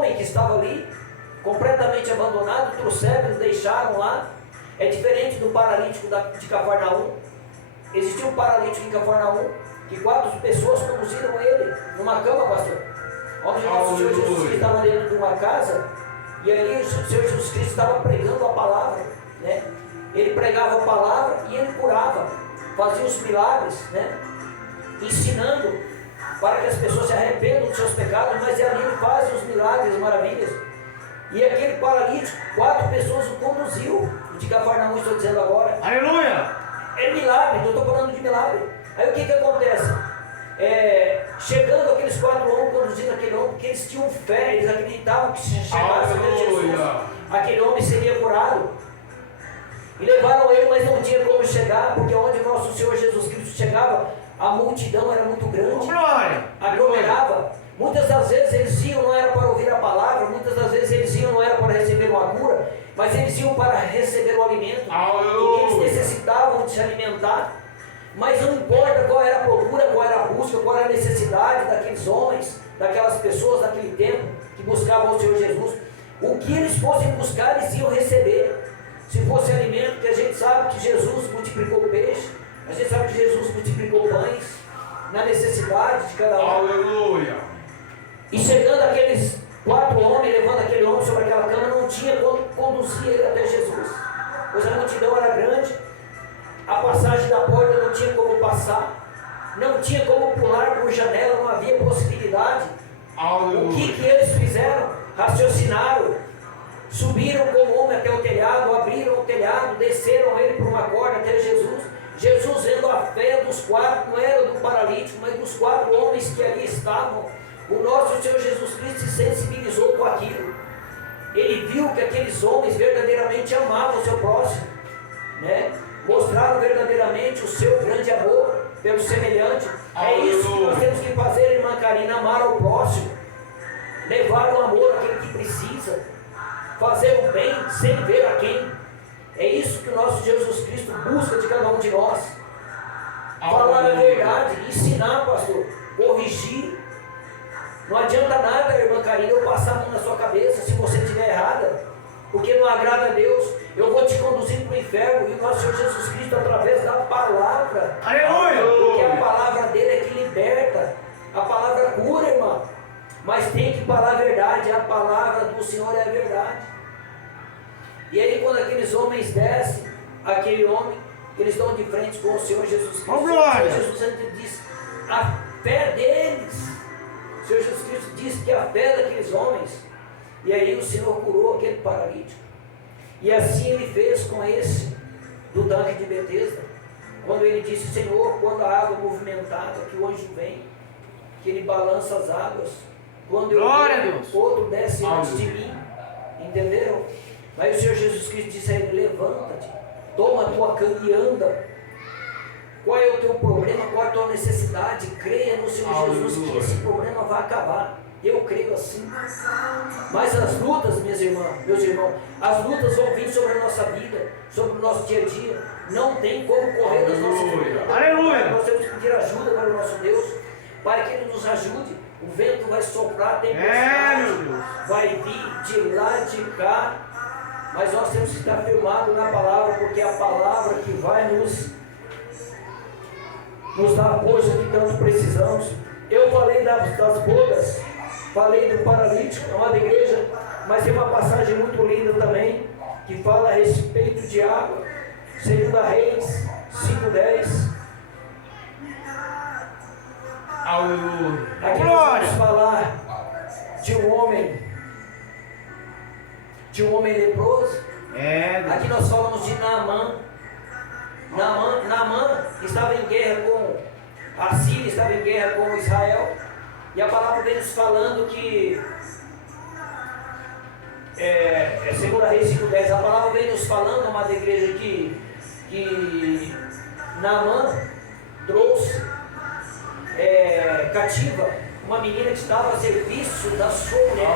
homem que estava ali, completamente abandonado, trouxeram, deixaram lá. É diferente do paralítico de Cafarnaum. Existia um paralítico em Cafarnaum, que 4 pessoas conduziram ele numa cama, pastor. Onde o nosso Senhor Jesus Cristo estava dentro de uma casa, e ali o Senhor Jesus Cristo estava pregando a palavra, né? Ele pregava a palavra e ele curava, fazia os milagres, né? Ensinando para que as pessoas se arrependam dos seus pecados, mas ali ele faz os milagres, as maravilhas. E aquele paralítico, 4 pessoas o conduziu, de Cafarnaum estou dizendo agora. Aleluia! É milagre, eu estou falando de milagre. Aí o que acontece? Chegando aqueles 4 homens, conduzindo aquele homem, porque eles tinham fé, eles acreditavam que se chegasse até Jesus, aquele homem seria curado. E levaram ele, mas não tinha como chegar, porque onde o nosso Senhor Jesus Cristo chegava, a multidão era muito grande, aglomerava. Muitas das vezes eles iam, não era para ouvir a palavra, muitas das vezes eles iam, não era para receber uma cura, mas eles iam para receber o alimento, porque eles necessitavam de se alimentar. Mas não importa qual era a procura, qual era a busca, qual era a necessidade daqueles homens, daquelas pessoas daquele tempo que buscavam o Senhor Jesus, o que eles fossem buscar, eles iam receber. Se fosse alimento, que a gente sabe que Jesus multiplicou peixe, a gente sabe que Jesus multiplicou pães na necessidade de cada um. Aleluia! E chegando aqueles 4 homens, levando aquele homem sobre aquela cama, não tinha como conduzir ele até Jesus, pois a multidão era grande, a passagem da porta não tinha como passar, não tinha como pular por janela, não havia possibilidade. Aleluia. O que eles fizeram? Raciocinaram, subiram com o homem até o telhado, abriram o telhado, desceram ele por uma corda até Jesus. Jesus, vendo a fé dos 4, não era do paralítico, mas dos 4 homens que ali estavam, o nosso Senhor Jesus Cristo se sensibilizou com aquilo. Ele viu que aqueles homens verdadeiramente amavam o seu próximo, né? Mostraram verdadeiramente o seu grande amor pelo semelhante. É isso que nós temos que fazer, irmã Karina, amar ao próximo, levar o amor àquele que precisa, fazer o bem sem ver a quem. É isso que o nosso Jesus Cristo busca de cada um de nós. Falar a verdade, ensinar, pastor, corrigir. Não adianta nada, irmã Karina, eu passar a mão na sua cabeça se você estiver errada, porque não agrada a Deus. Eu vou te conduzir para o inferno, e o nosso Senhor Jesus Cristo, através da palavra. Aleluia! Porque a palavra dele é que liberta, a palavra cura, irmão. Mas tem que falar a verdade, a palavra do Senhor é a verdade. E aí, quando aqueles homens descem, aquele homem, eles estão de frente com o Senhor Jesus Cristo. O Senhor Jesus diz, a fé deles. O Senhor Jesus Cristo disse que a fé daqueles homens, e aí o Senhor curou aquele paralítico. E assim ele fez com esse do tanque de Betesda, quando ele disse, Senhor, quando a água é movimentada, que o anjo vem, que ele balança as águas, quando eu venho, outro desce antes de mim. Entenderam? Mas o Senhor Jesus Cristo disse a ele, levanta-te, toma a tua cama e anda. Qual é o teu problema? Qual é a tua necessidade? Creia no Senhor Jesus que esse problema vai acabar. Eu creio assim. Mas as lutas, minhas irmãs, meus irmãos, as lutas vão vir sobre a nossa vida, sobre o nosso dia a dia. Não tem como correr das nossas vidas. Aleluia! Nós temos que pedir ajuda para o nosso Deus, para que Ele nos ajude. O vento vai soprar, a tempestade vai vir de lá de cá. Mas nós temos que estar firmados na palavra, porque é a palavra que vai nos dar a força que tanto precisamos. Eu falei das bodas, falei do paralítico, é uma da igreja, mas tem uma passagem muito linda também, que fala a respeito de água, 2 Reis 5:10. Aqui nós vamos falar de um homem leproso. Aqui nós falamos de Naamã. Naamã estava em guerra com a Síria, estava em guerra com Israel. E a palavra vem nos falando que 2 Reis 5:10, a palavra vem nos falando, amada igreja, que Naamã trouxe cativa uma menina que estava a serviço da sua mulher,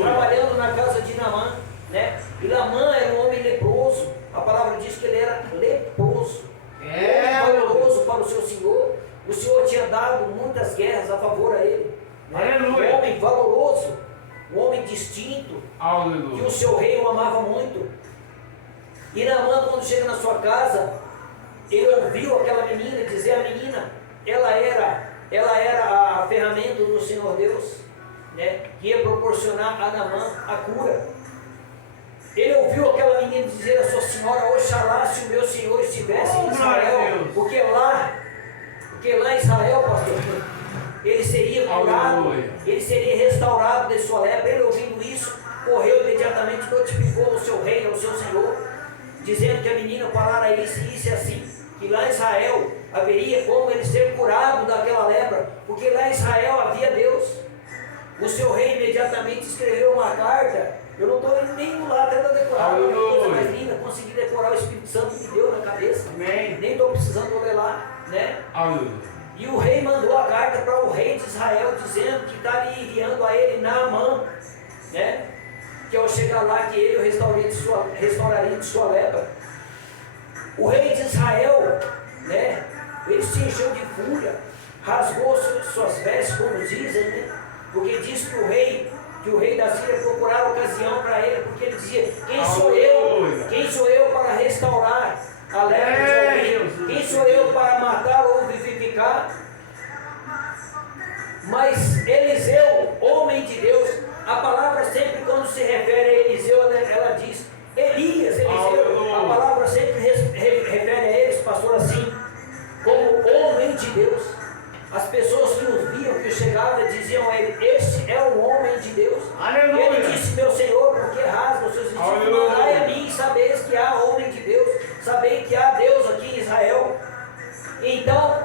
trabalhando na casa de Naamã, né? E Naamã era um homem leproso. A palavra diz que ele era leproso, valoroso para o seu Senhor. O Senhor tinha dado muitas guerras a favor a ele, né? Um homem valoroso, um homem distinto, que o Aleluia. seu rei o amava muito. E Naamã, quando chega na sua casa, ele ouviu aquela menina dizer, a menina, ela era a ferramenta do Senhor Deus, né, que ia proporcionar a Naamã a cura. Ele ouviu aquela menina dizer a sua senhora, oxalá se o meu Senhor estivesse em Israel, porque lá em Israel, pastor, ele seria curado, ele seria restaurado de sua lepra. Ele ouvindo isso, correu imediatamente, notificou ao seu rei, ao seu senhor, dizendo que a menina falara isso e assim, que lá em Israel haveria como ele ser curado daquela lepra, porque lá em Israel havia Deus. O seu rei imediatamente escreveu uma carta. Eu não estou nem indo lá tentando decorar, é uma coisa mais linda, consegui decorar, o Espírito Santo me deu na cabeça. Amém. Nem estou precisando ler lá, né? Aleluia. E o rei mandou a carta para o rei de Israel, dizendo que estaria enviando a ele Naamã, né? Que ao chegar lá, que ele o restauraria de sua lepra. O rei de Israel, né? Ele se encheu de fúria, rasgou suas vestes, como dizem, né? Porque diz que o rei da Síria procurava ocasião para ele, porque ele dizia, quem sou eu para restaurar a lepra de alguém? Quem sou eu para matar ou vivificar? Mas Eliseu, homem de Deus, a palavra sempre quando se refere a Eliseu, ela diz Elias, Eliseu, a palavra sempre refere a eles, pastor, assim, como homem de Deus. As pessoas que os viam, que chegavam, diziam a ele, este é o homem de Deus. Aleluia. Ele disse, meu Senhor, por que rasga os seus vestidos? Mandai a mim, sabeis que há homem de Deus, sabeis que há Deus aqui em Israel. Então,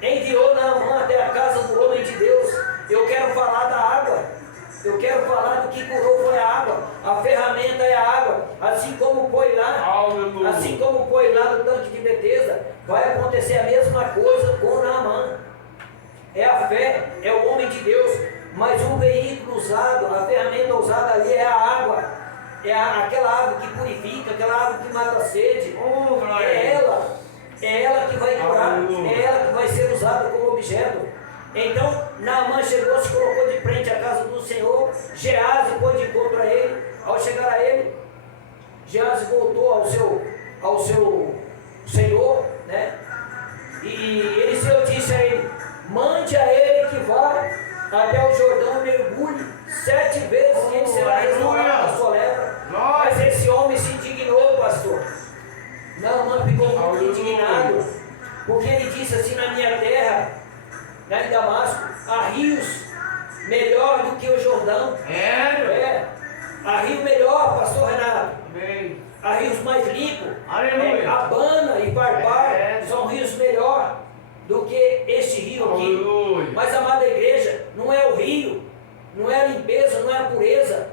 enviou Naamã até a casa do homem de Deus. Eu quero falar da água, eu quero falar do que curou foi a água, a ferramenta é a água, assim como foi lá, Aleluia. assim como foi lá no tanque de Betesda, vai acontecer a mesma coisa com Naamã. É a fé, é o homem de Deus, mas o veículo usado, a ferramenta usada ali é a água, é aquela água que purifica, aquela água que mata a sede, é ela que vai curar, é ela que vai ser usada como objeto. Então Naamã chegou, se colocou de frente à casa do Senhor. Geazi foi de encontro a ele. Ao chegar a ele, Geazi voltou ao seu senhor, né? E Eliseu disse a ele, mande a ele que vá até o Jordão e mergulhe 7 vezes e ele será restaurado da sua lepra. Mas esse homem se indignou, pastor. Naamã ficou muito indignado, porque ele disse assim, na minha terra, lá em Damasco, há rios melhor do que o Jordão. Há rio melhor, pastor Renato. Amém. Há rios mais limpos. Aleluia. Abana e Farpar são rios melhor do que este rio aqui. Aleluia. Mas, amada igreja, não é o rio, não é a limpeza, não é a pureza,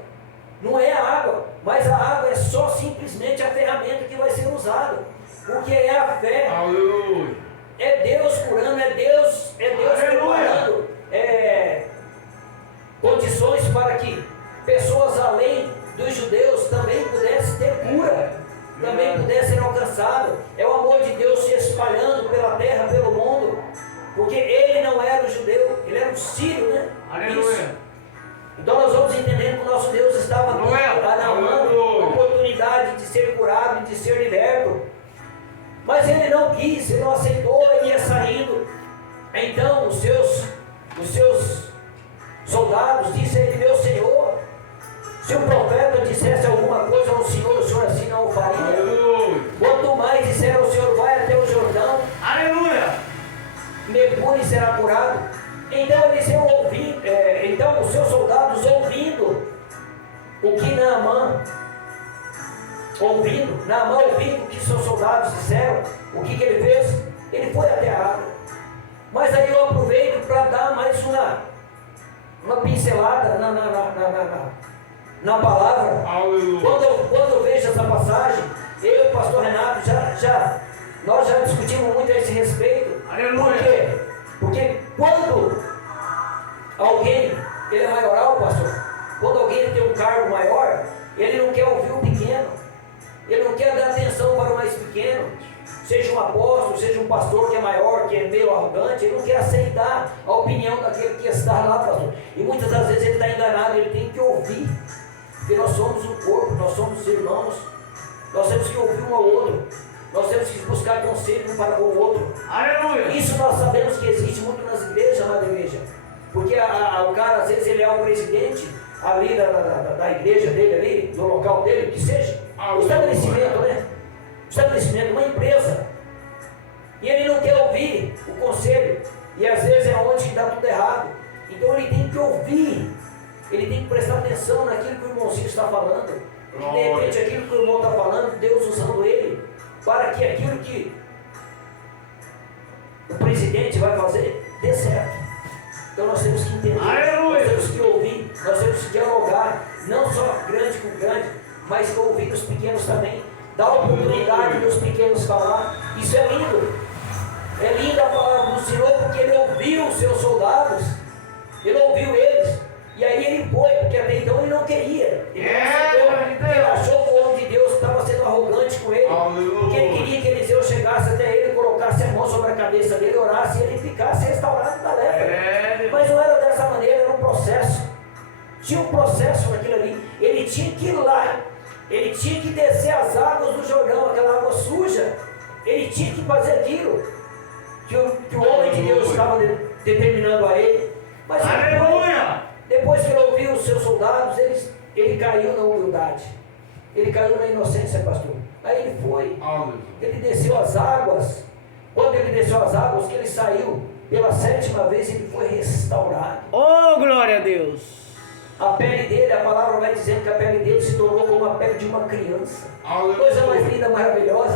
não é a água, mas a água é só simplesmente a ferramenta que vai ser usada, porque é a fé. Aleluia. É Deus curando, é Deus preparando condições para que pessoas além dos judeus também pudessem ter cura, também pudessem ser alcançados. É o amor de Deus se espalhando pela terra, pelo mundo, porque ele não era o judeu, ele era o sírio, né? Aleluia. Isso. Então nós vamos entendendo que o nosso Deus estava dando a Naamã a oportunidade de ser curado e de ser liberto. Mas ele não quis, ele não aceitou, ele ia saindo. Então os seus soldados disseram a ele, meu Senhor, se o profeta dissesse alguma coisa ao Senhor, o Senhor assim não o faria. Aleluia. Quanto mais disseram ao Senhor, vai até o Jordão, Aleluia. mergulhe e será curado. Então Eliseu ouvindo, então os seus soldados ouvindo o que Naamã ouvindo o que seus soldados disseram, o que ele fez? Ele foi até a água. Mas aí eu aproveito para dar mais uma pincelada na palavra. Aleluia. Quando eu vejo essa passagem, eu e o pastor Renato nós já discutimos muito a esse respeito. Aleluia. Por quê? Porque quando alguém, ele é maioral, pastor, quando alguém tem um cargo maior, ele não quer ouvir o pequeno, ele não quer dar atenção para o mais pequeno, seja um apóstolo, seja um pastor que é maior, que é meio arrogante, ele não quer aceitar a opinião daquele que está lá, pastor. E muitas das vezes ele está enganado, ele tem que ouvir, porque nós somos um corpo, nós somos irmãos, nós temos que ouvir um ao outro, nós temos que buscar conselho um para com o outro. Aleluia. Isso nós sabemos que existe muito nas igrejas, amada igreja, porque o cara, às vezes, ele é o presidente ali da igreja dele, ali, do local dele, que seja, o estabelecimento, né? Estabelecimento, uma empresa, e ele não quer ouvir o conselho, e às vezes é onde que dá tudo errado. Então ele tem que ouvir, ele tem que prestar atenção naquilo que o irmãozinho está falando, e de repente aquilo que o irmão está falando, Deus usando ele, para que aquilo que o presidente vai fazer dê certo. Então nós temos que entender, nós temos que ouvir, nós temos que dialogar, não só grande com grande, mas ouvir os pequenos também. Dá oportunidade dos pequenos falar. Isso é lindo. É linda a palavra do Senhor, porque ele ouviu os seus soldados. Ele ouviu eles. E aí ele foi, porque até então ele não queria. Ele achou que o homem de Deus estava sendo arrogante com ele. Porque ele queria que Eliseu chegasse até ele, colocasse a mão sobre a cabeça dele, orasse e ele ficasse restaurado da lepra. Mas não era dessa maneira, era um processo. Tinha um processo naquilo ali. Ele tinha que ir lá. Ele tinha que descer as águas do Jordão, aquela água suja. Ele tinha que fazer aquilo que o homem de Deus estava determinando a ele. Mas depois que ele ouviu os seus soldados, ele caiu na humildade. Ele caiu na inocência, pastor. Aí ele foi. Ele desceu as águas. Quando ele desceu as águas, que ele saiu pela 7ª vez, ele foi restaurado. Oh, glória a Deus! A pele dele, a palavra vai dizendo que a pele dele se tornou como a pele de uma criança. Coisa mais linda, maravilhosa.